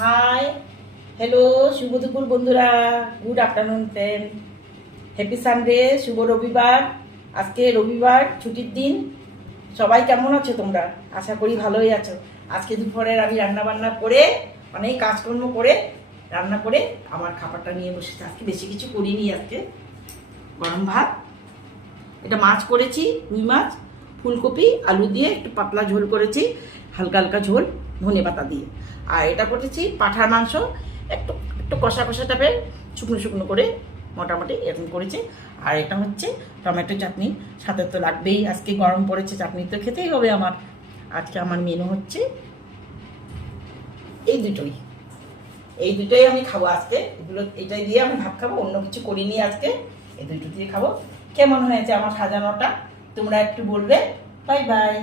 High, hello, শুভ দুপুর বন্ধুরা, good afternoon friend, happy Sunday, শুভ রবিবার। আজকে রবিবার, ছুটির দিন। সবাই কেমন আছো তোমরা? আশা করি ভালোই আছো। আজকে দুপুরের আমি রান্না বান্না করে, অনেক কাজকর্ম করে, রান্না করে আমার খাবারটা নিয়ে বসেছি। আজকে বেশি কিছু করিনি। আজকে গরম ভাত, এটা মাছ করেছি, রুই মাছ, ফুলকপি আলু দিয়ে একটু পাতলা ঝোল করেছি, হালকা হালকা ঝোল ধনে পাতা দিয়ে। আর এটা করেছি পাঁঠার মাংস, একটু একটু কষা কষা টাইপের, শুকনো শুকনো করে মোটামুটি এরকম করেছি। আর এটা হচ্ছে টমেটো চাটনি, সাথে তো লাগবেই, আজকে গরম পড়েছে, চাটনি তো খেতেই হবে আমার। আজকে আমার মেনু হচ্ছে এই দুটোই, এই দুটোই আমি খাবো আজকে। এগুলো এটাই দিয়ে আমি ভাত খাবো, অন্য কিছু করিনি আজকে। এই দুটো দিয়ে খাবো। কেমন হয়েছে আমার সাজানোটা তোমরা একটু বলবে। Bye bye.